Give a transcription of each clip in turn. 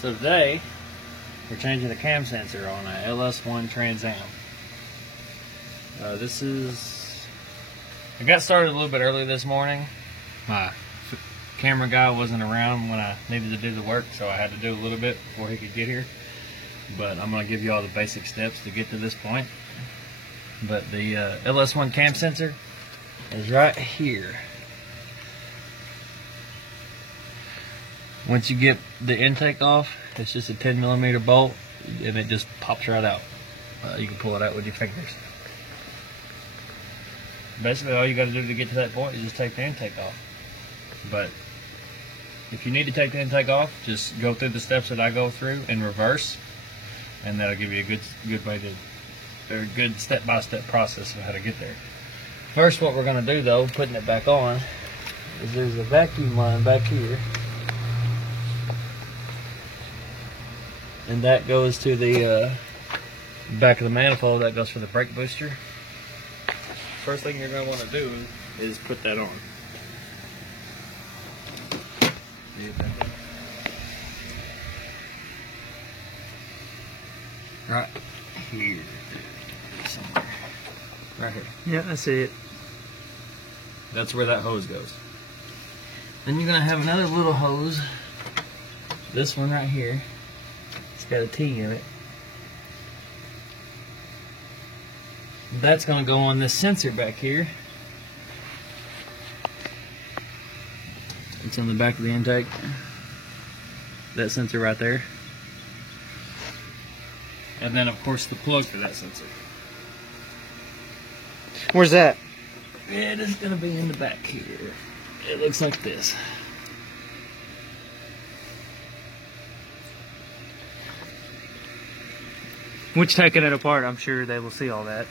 So today, we're changing the cam sensor on a LS1 Trans Am. I got started a little bit early this morning. My camera guy wasn't around when I needed to do the work, so I had to do a little bit before he could get here. But I'm going to give you all the basic steps to get to this point. But the LS1 cam sensor is right here. Once you get the intake off, it's just a 10mm bolt and it just pops right out. You can pull it out with your fingers. Basically all you got to do to get to that point is just take the intake off. But if you need to take the intake off, just go through the steps that I go through in reverse, and that'll give you a good way to, or a good step-by-step process of how to get there. First, what we're going to do though, putting it back on, is there's a vacuum line back here. And that goes to the back of the manifold. That goes for the brake booster. First thing you're going to want to do is put that on. Right here. Somewhere. Right here. Yeah, I see it. That's where that hose goes. Then you're going to have another little hose. This one right here. Got a T in it. That's going to go on this sensor back here. It's on the back of the intake. That sensor right there. And then of course the plug for that sensor. Where's that? It is going to be in the back here. It looks like this. Which, taking it apart, I'm sure they will see all that.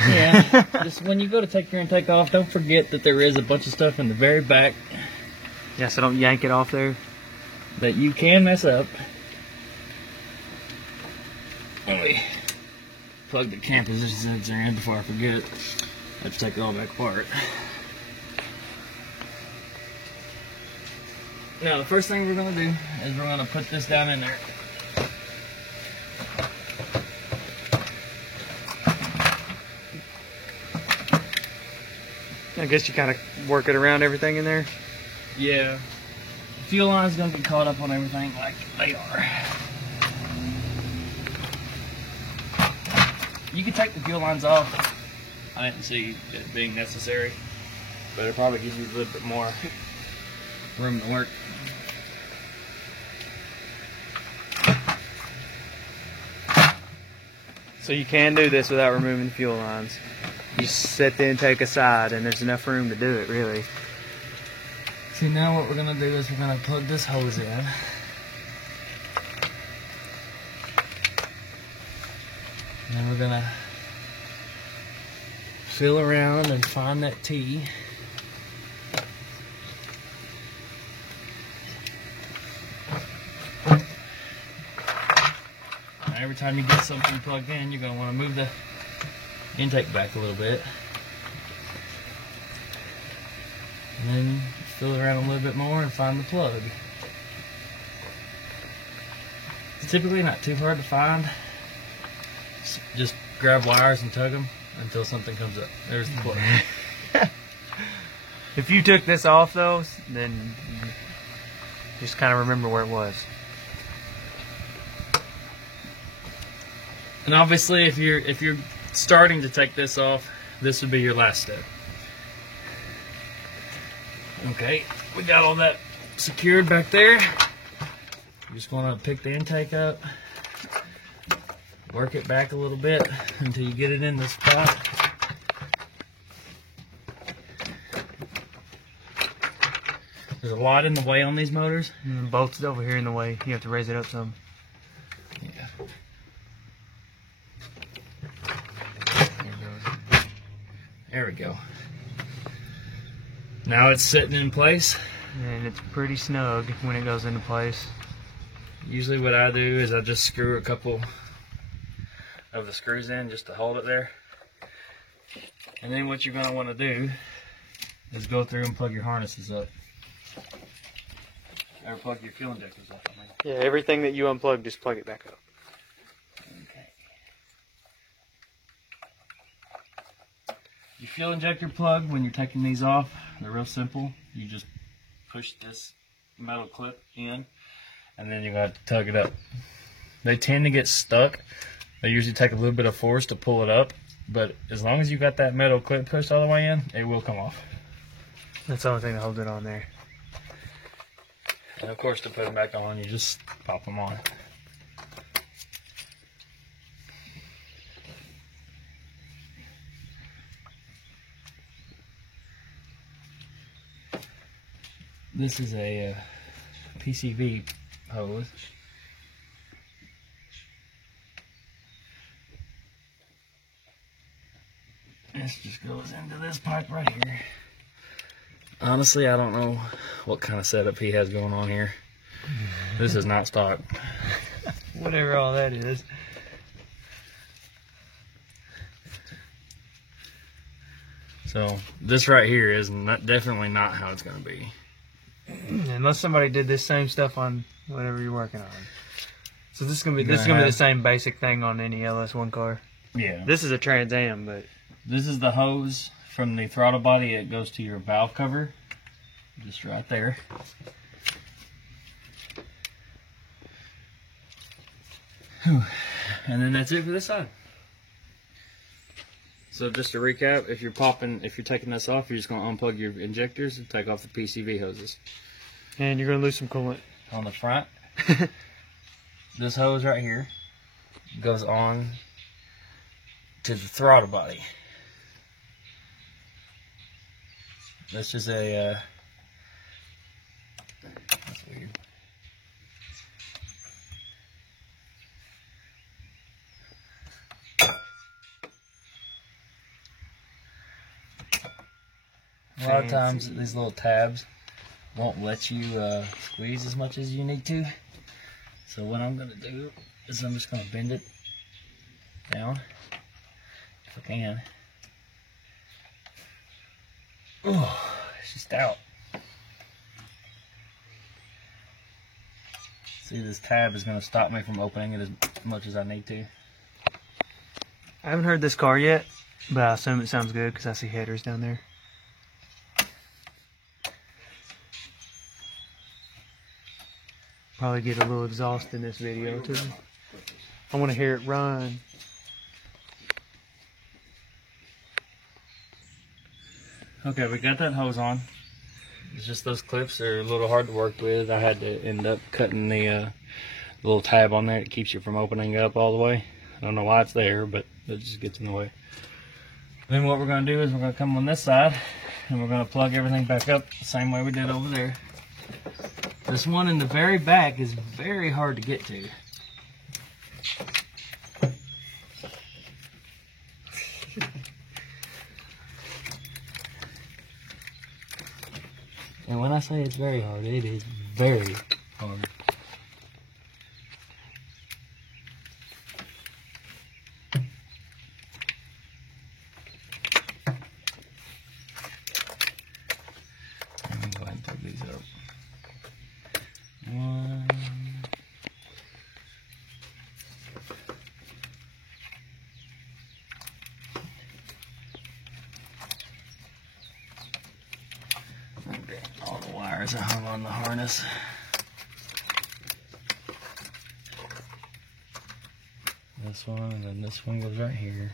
Yeah, just when you go to take your intake off, don't forget that there is a bunch of stuff in the very back. Yeah, so don't yank it off there. That you can mess up. Let me plug the cam position sensor in before I forget. I have to take it all back apart. Now, the first thing we're going to do is we're going to put this down in there. I guess you kind of work it around everything in there. Yeah. The fuel line's going to get caught up on everything like they are. You can take the fuel lines off. I didn't see it being necessary, but it probably gives you a little bit more room to work. So you can do this without removing the fuel lines. You set the intake aside and there's enough room to do it, really. See, now what we're going to do is we're going to plug this hose in. And then we're going to feel around and find that T. Now, every time you get something plugged in, you're going to want to move the intake back a little bit. And then feel around a little bit more and find the plug. It's typically not too hard to find. Just grab wires and tug them until something comes up. There's the plug. If you took this off though, then just kind of remember where it was. And obviously if you're starting to take this off, this would be your last step. Okay, we got all that secured back there. You just want to pick the intake up, work it back a little bit until you get it in the spot. There's a lot in the way on these motors. And the bolt's over here in the way. You have to raise it up some. Yeah. There we go. Now it's sitting in place. And it's pretty snug when it goes into place. Usually what I do is I just screw a couple of the screws in just to hold it there. And then what you're going to want to do is go through and plug your harnesses up. or plug your fuel injectors off. I mean. Yeah, everything that you unplug, just plug it back up. Okay. Your fuel injector plug, when you're taking these off, they're real simple. You just push this metal clip in, and then you got to tug it up. They tend to get stuck. They usually take a little bit of force to pull it up, but as long as you got that metal clip pushed all the way in, it will come off. That's the only thing that holds it on there. And of course, to put them back on, you just pop them on. This is a PCV hose. This just goes into this pipe right here. Honestly, I don't know what kind of setup he has going on here. This is not stock. Whatever all that is. So this right here is definitely not how it's going to be. Unless somebody did this same stuff on whatever you're working on. So this is gonna be the same basic thing on any LS1 car. Yeah. This is a Trans Am, but This is the hose from the throttle body. It goes to your valve cover, just right there. Whew. And then that's it for this side. So just to recap, if you're taking this off, you're just going to unplug your injectors and take off the PCV hoses. and you're gonna lose some coolant. On the front, this hose right here goes on to the throttle body. This is a that's weird. A lot of times these little tabs won't let you squeeze as much as you need to. So what I'm gonna do is I'm just gonna bend it down if I can. Oh, it's just out. See, this tab is gonna stop me from opening it as much as I need to. I haven't heard this car yet, but I assume it sounds good because I see headers down there. Probably get a little exhaust in this video too. I want to hear it run. Okay, we got that hose on. It's just those clips are a little hard to work with. I had to end up cutting the little tab on there. It keeps you from opening up all the way. I don't know why it's there, but it just gets in the way. Then what we're going to do is we're going to come on this side and we're going to plug everything back up the same way we did over there. This one in the very back is very hard to get to. And when I say it's very hard, it is very hard. Let me go ahead and plug these up. One. Okay, all the wires are hung on the harness. This one, and then this one goes right here.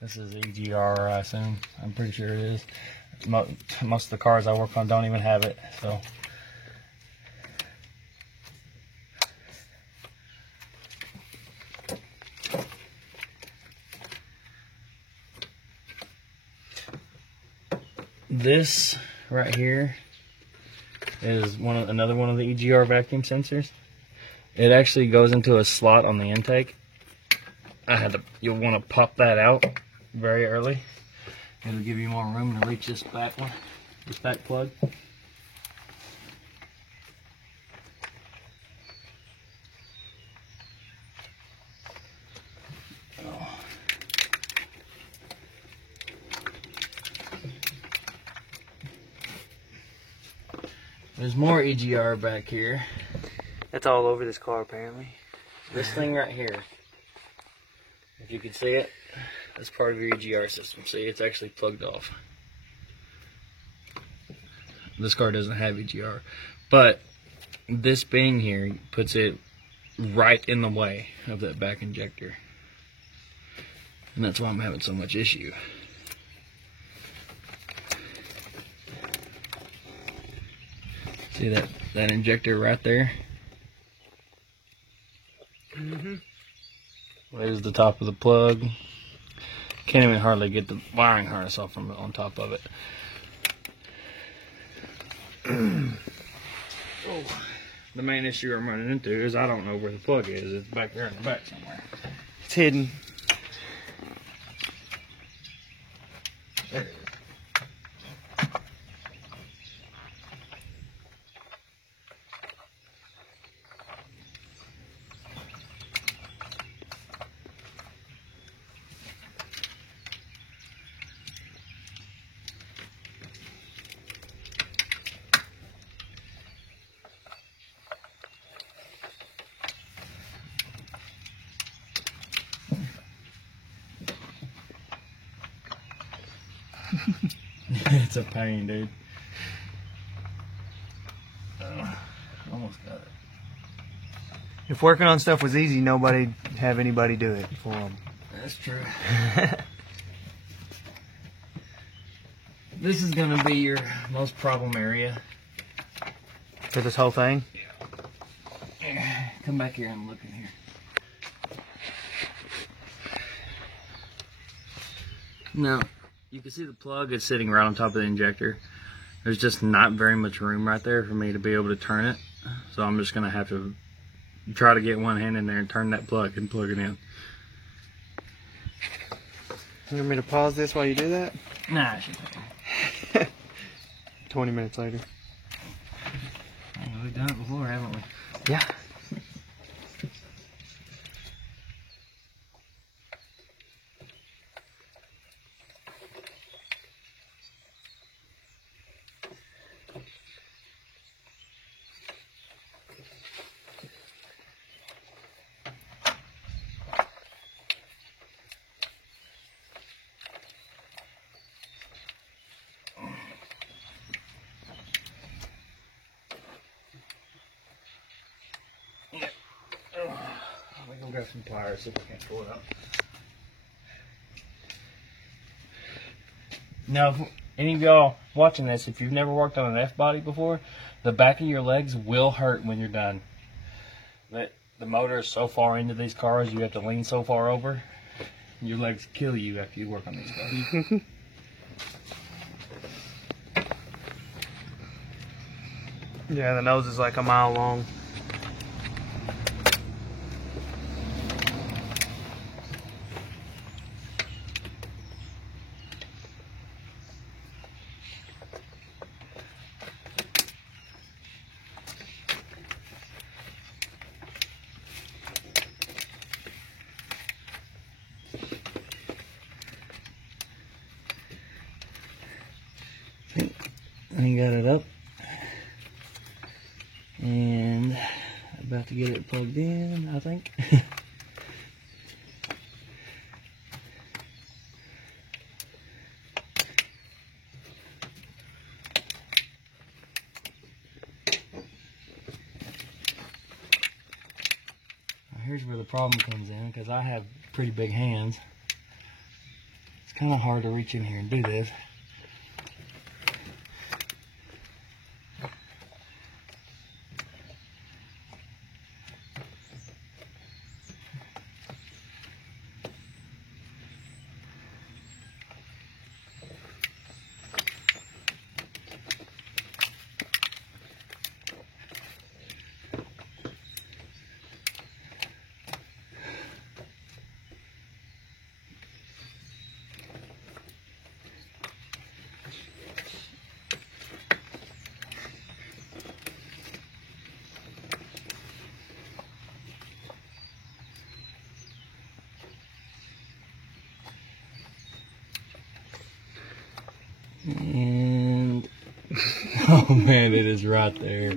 This is EGR, I assume. I'm pretty sure it is. Most of the cars I work on don't even have it, so. This right here is another one of the EGR vacuum sensors. It actually goes into a slot on the intake. You'll want to pop that out very early. It'll give you more room to reach this back one, this back plug. There's more EGR back here. That's all over this car, apparently. This thing right here, if you can see it, that's part of your EGR system. See, it's actually plugged off. This car doesn't have EGR, but this being here puts it right in the way of that back injector, and that's why I'm having so much issue. See that injector right there? There's the top of the plug. Can't even hardly get the wiring harness off from on top of it. The main issue I'm running into is I don't know where the plug is. It's back there in the back somewhere. It's hidden. There it is. It's a pain, dude. Almost got it. If working on stuff was easy, nobody'd have anybody do it for them. That's true. This is gonna be your most problem area. For this whole thing? Yeah. Come back here and look in here. Now, you can see the plug is sitting right on top of the injector. There's just not very much room right there for me to be able to turn it. So I'm just gonna have to try to get one hand in there and turn that plug and plug it in. You want me to pause this while you do that? Nah, I should be. 20 minutes later. We've done it before, haven't we? Yeah. I'm gonna grab some pliers, see if I can pull it up. Now, if any of y'all watching this, if you've never worked on an F-body before, the back of your legs will hurt when you're done. The motor is so far into these cars, you have to lean so far over. Your legs kill you after you work on these cars. Yeah, the nose is like a mile long. I got it up. And about to get it plugged in, I think. Here's where the problem comes in, because I have pretty big hands. It's kind of hard to reach in here and do this. Oh man, it is right there.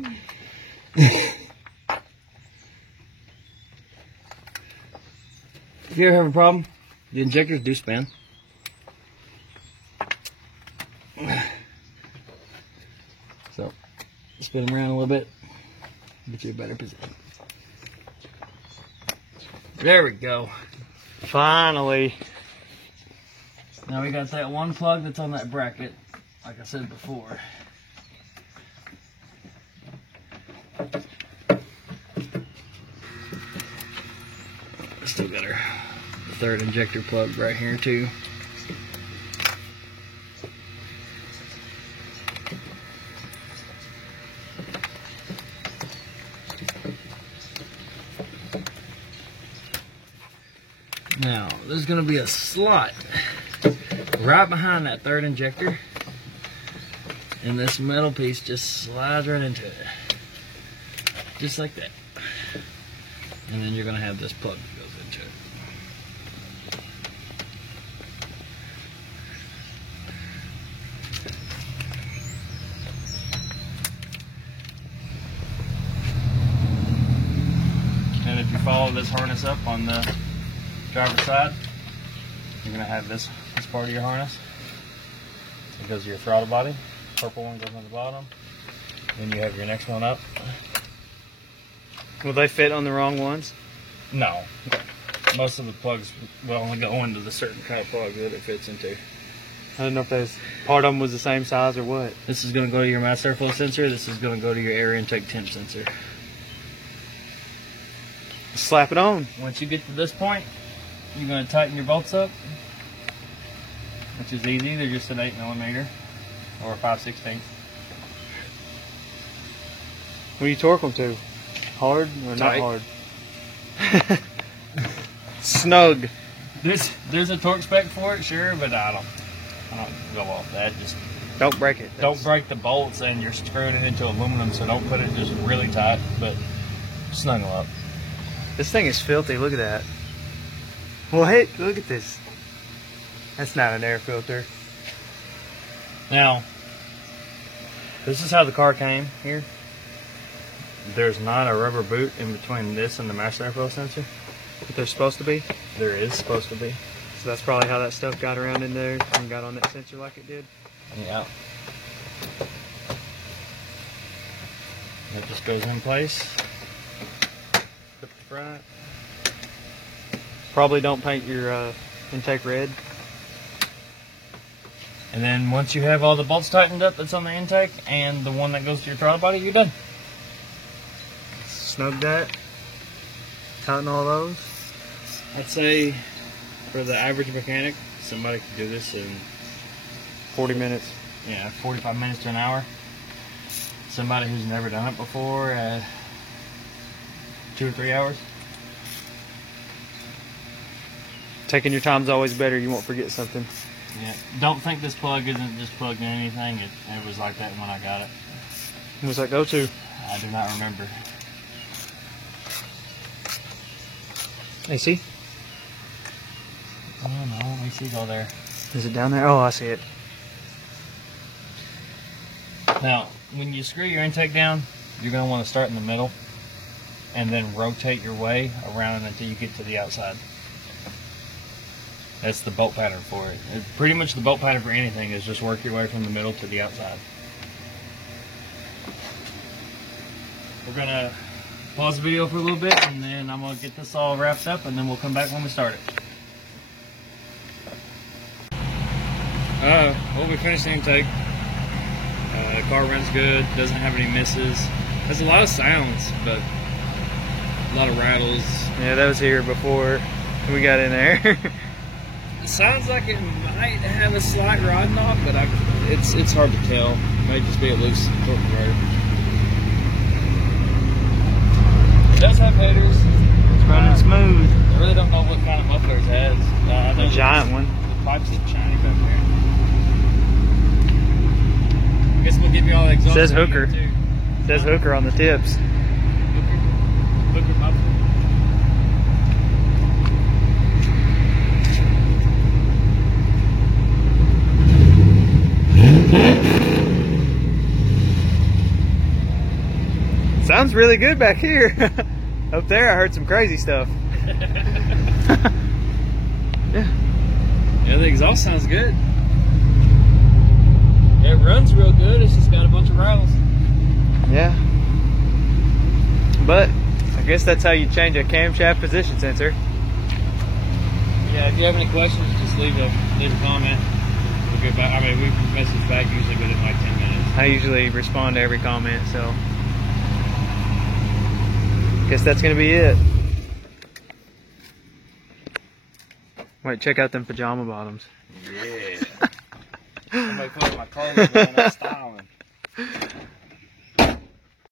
If you ever have a problem, the injectors do spin. So, spin them around a little bit, get you a better position. There we go. Finally. Now we got that one plug that's on that bracket, like I said before. Still got our third injector plug right here too. Now, there's going to be a slot right behind that third injector, and this metal piece just slides right into it, just like that. And then you're going to have this plug that goes into it. And if you follow this harness up on the driver's side, you're going to have this part of your harness. It goes to your throttle body. Purple one goes on the bottom. Then you have your next one up. Will they fit on the wrong ones? No. Most of the plugs will only go into the certain kind of plug that it fits into. I don't know if those part of them was the same size or what. This is going to go to your mass airflow sensor. This is going to go to your air intake temp sensor. Slap it on. Once you get to this point, you're going to tighten your bolts up, which is easy. They're just an 8mm or 5/16. What do you torque them to? Hard or Tight. not hard? Snug. There's a torque spec for it, sure, but I don't go off that. Just Don't break it. don't break the bolts, and you're screwing it into aluminum, so don't put it just really tight, but snuggle up. This thing is filthy. Look at that. Well, hey, look at this. That's not an air filter. Now, this is how the car came here. There's not a rubber boot in between this and the master airflow sensor. But they're supposed to be. There is supposed to be. So that's probably how that stuff got around in there and got on that sensor like it did. Yeah. That just goes in place. Flip the front. Probably don't paint your intake red. And then once you have all the bolts tightened up that's on the intake and the one that goes to your throttle body, you're done. Snug that. Tighten all those. I'd say for the average mechanic, somebody could do this in 40 minutes. 45 minutes to an hour. Somebody who's never done it before, 2 or 3 hours. Taking your time's always better. You won't forget something. Yeah. Don't think this plug isn't just plugged in anything. It was like that when I got it. Who was that go to? I do not remember. AC? I don't know. Let me see. Go there. Is it down there? Oh, I see it. Now, when you screw your intake down, you're going to want to start in the middle and then rotate your way around until you get to the outside. That's the bolt pattern for it. Pretty much the bolt pattern for anything is just work your way from the middle to the outside. We're going to pause the video for a little bit, and then I'm going to get this all wrapped up, and then we'll come back when we start it. Well, we finished the intake. The car runs good, doesn't have any misses. Has a lot of sounds, but a lot of rattles. Yeah, that was here before we got in there. It sounds like it might have a slight rod knob, but it's hard to tell. It might just be a loose torque converter. It does have headers. It's running smooth. I really don't know what kind of muffler it has. I know A giant one. The pipes look shiny back there. I guess we'll give you all the exhaust. Says Hooker. Too. Says Hooker on the tips. Hooker muffler. Sounds really good back here. Up there I heard some crazy stuff. Yeah. Yeah, the exhaust sounds good. It runs real good, it's just got a bunch of rattles. Yeah. But I guess that's how you change a camshaft position sensor. Yeah, if you have any questions, just leave a comment. We'll get back. I mean, we message back usually within like 10 minutes. I usually respond to every comment, so guess that's gonna be it. Wait, check out them pajama bottoms. Yeah. Somebody put my clothes on, I'm styling.